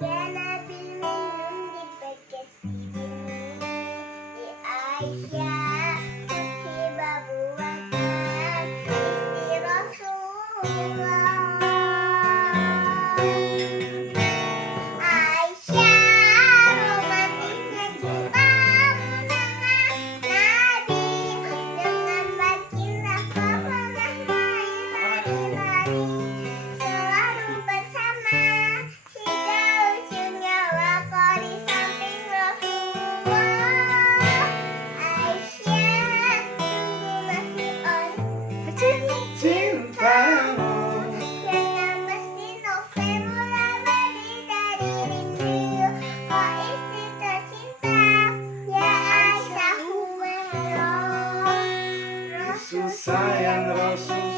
baginda Nabi minum di bekas bibirmu. Di Aisyah suci babuatan istri Rasulullah. Cintamu yang mesti November mulai dari rindu. Oh istri tercinta, ya Aisyah Rasul sayang Rasul